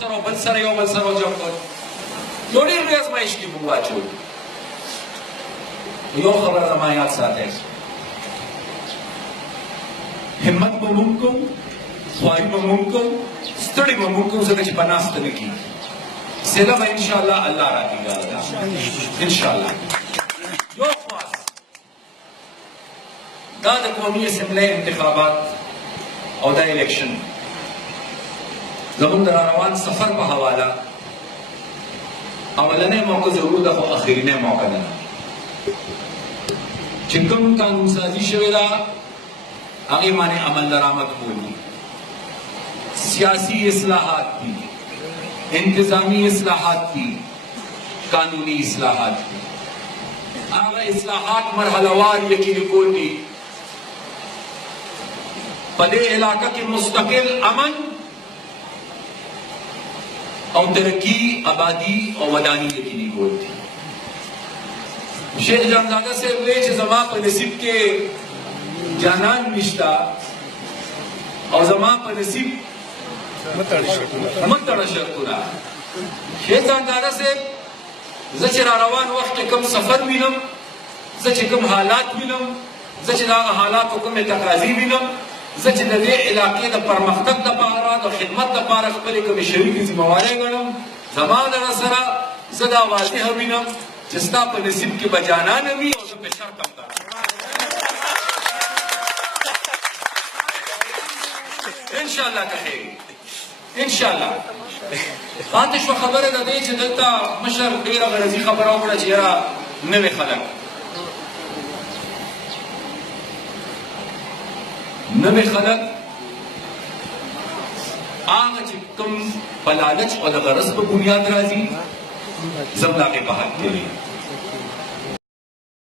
سره او بل سره یو بل سره وجم کړ یو ډېر لوی ازمایش کې موږ واچو یو خبره زما یاد ساتئ همت به موږ کوو خواري به موږ کوو ستړي به موږ کوو ځکه چې په ناسته نه کېږي سیده به انشاءالله الله راکېږي انشاءالله یو خواست دا د قومي اسمبلی انتخابات او دا الیکشن زموږ د راروان سفر په حواله اولنۍ موقع ضرور ده خو اخرینۍ موقع نه ده چې کوم قانون سازي شوې ده هغې باندې عمل درآمد بولي سیاسی اصلاحات دي انتظامی اصلاحات دي قانوني اصلاحات دي هغه اصلاحات مرحله وار یقیني کول دي په دې علاقه کې مستقل امن او ترقی آبادی او ودانی یقیني کول دي شیخ جانزاده صاحب وی چې زما په نصیب کې جانان نشتا او زما په نصیب متړه شرطونه شیخ جانزاده صاحب زه چې را روان وخت کې کوم سفر وینم زه چې کوم حالات وینم زه چې د هغه حالاتو کومې تقاضي وینم زه چې د دې علاقې د پرمختګ دپاره د خدمت دپاره خپلې کومې شریکې ذمهوارۍ ګڼم زما له سره زه دا واضحه وینم چې ستا په نصیب کې به جانانه وي او زه په شرط هم درم انشاءالله که خیر انشاءالله پاتې شوه خبره د دې چې دلته مشر ډېره غرضي خبره وکړه چې یاره نوې خلک نوې خلک هغه چې کوم په لالچ او د غرض په بنیاد راځي زه هم د هغې په حق کې